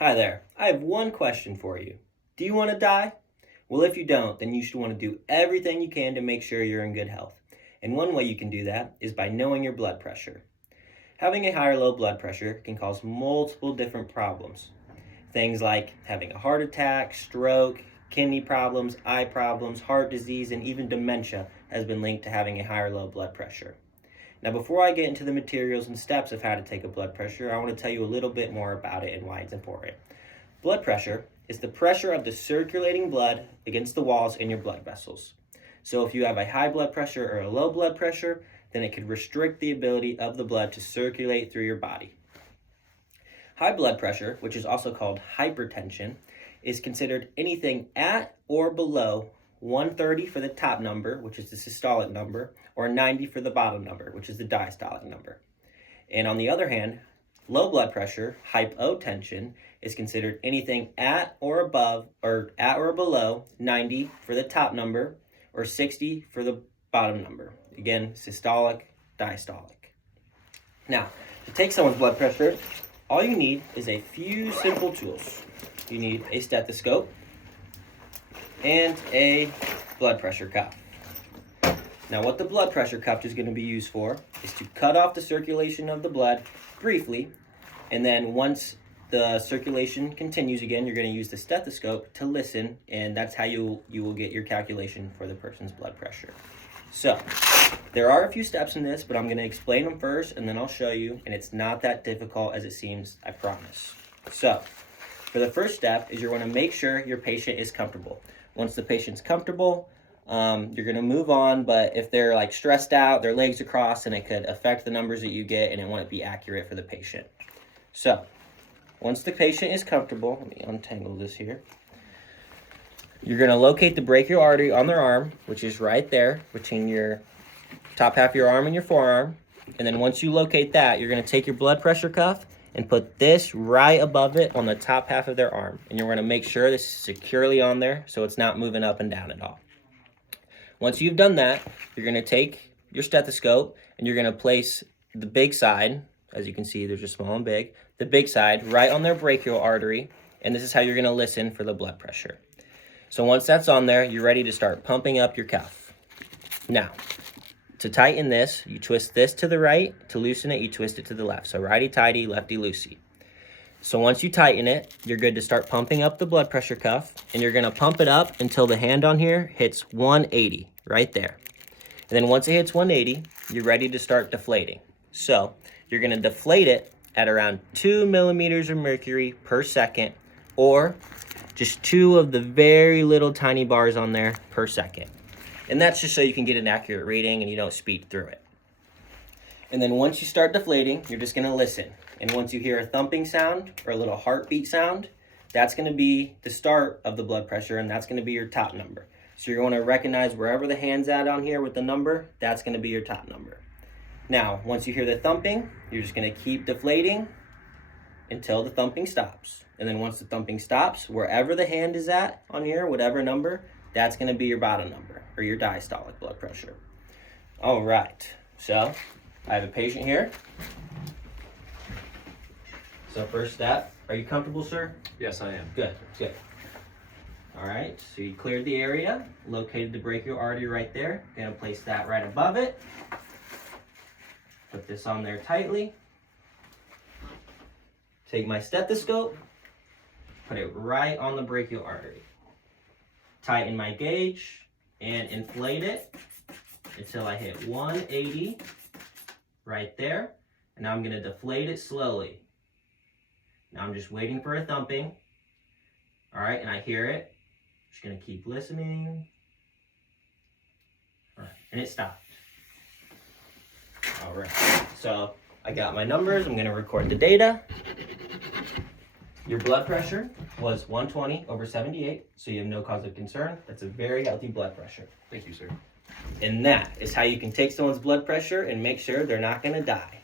Hi there. I have one question for you. Do you want to die? Well, if you don't, then you should want to do everything you can to make sure you're in good health. And one way you can do that is by knowing your blood pressure. Having a high or low blood pressure can cause multiple different problems. Things like having a heart attack, stroke, kidney problems, eye problems, heart disease, and even dementia has been linked to having a high or low blood pressure. Now, before I get into the materials and steps of how to take a blood pressure, I want to tell you a little bit more about it and why it's important. Blood pressure is the pressure of the circulating blood against the walls in your blood vessels. So if you have a high blood pressure or a low blood pressure, then it could restrict the ability of the blood to circulate through your body. High blood pressure, which is also called hypertension, is considered anything at or below 130 for the top number, which is the systolic number, or 90 for the bottom number, which is the diastolic number. And on the other hand, low blood pressure, hypotension, is considered anything at or above or at or below 90 for the top number or 60 for the bottom number. Again, systolic, diastolic. Now, to take someone's blood pressure, all you need is a few simple tools. You need a stethoscope and a blood pressure cuff. Now, what the blood pressure cuff is going to be used for is to cut off the circulation of the blood briefly, and then once the circulation continues again, you're going to use the stethoscope to listen, and that's how you will get your calculation for the person's blood pressure. So, there are a few steps in this, but I'm going to explain them first, and then I'll show you, and it's not that difficult as it seems, I promise. So, for the first step is you're going to make sure your patient is comfortable. Once the patient's comfortable, you're going to move on, but if they're like stressed out, their legs are crossed, and it could affect the numbers that you get, and it won't be accurate for the patient. So, once the patient is comfortable, let me untangle this here. You're going to locate the brachial artery on their arm, which is right there between your top half of your arm and your forearm. And then once you locate that, you're going to take your blood pressure cuff and put this right above it on the top half of their arm. And you're going to make sure this is securely on there so it's not moving up and down at all. Once you've done that, you're going to take your stethoscope and you're going to place the big side, as you can see, there's just small and big, the big side right on their brachial artery. And this is how you're going to listen for the blood pressure. So once that's on there, you're ready to start pumping up your cuff. Now, to tighten this, you twist this to the right. To loosen it, you twist it to the left. So righty-tighty, lefty-loosey. So once you tighten it, you're good to start pumping up the blood pressure cuff. And you're going to pump it up until the hand on here hits 180, right there. And then once it hits 180, you're ready to start deflating. So you're going to deflate it at around 2 millimeters of mercury per second, or just 2 of the very little tiny bars on there per second. And that's just so you can get an accurate reading and you don't speed through it. And then once you start deflating, you're just going to listen. And once you hear a thumping sound or a little heartbeat sound, that's going to be the start of the blood pressure, and that's going to be your top number. So you're going to recognize wherever the hand's at on here with the number, that's going to be your top number. Now, once you hear the thumping, you're just going to keep deflating until the thumping stops. And then once the thumping stops, wherever the hand is at on here, whatever number, that's going to be your bottom number, or your diastolic blood pressure. All right, so I have a patient here. So first step, are you comfortable, sir? Yes, I am. Good, good. All right, so you cleared the area, located the brachial artery right there. Gonna place that right above it. Put this on there tightly. Take my stethoscope, put it right on the brachial artery. Tighten my gauge and inflate it until I hit 180 right there. And now I'm going to deflate it slowly. Now I'm just waiting for a thumping. All right, and I hear it. Just going to keep listening. All right, and it stopped. All right, so I got my numbers. I'm going to record the data. Your blood pressure was 120/78, so you have no cause of concern. That's a very healthy blood pressure. Thank you, sir. And that is how you can take someone's blood pressure and make sure they're not going to die.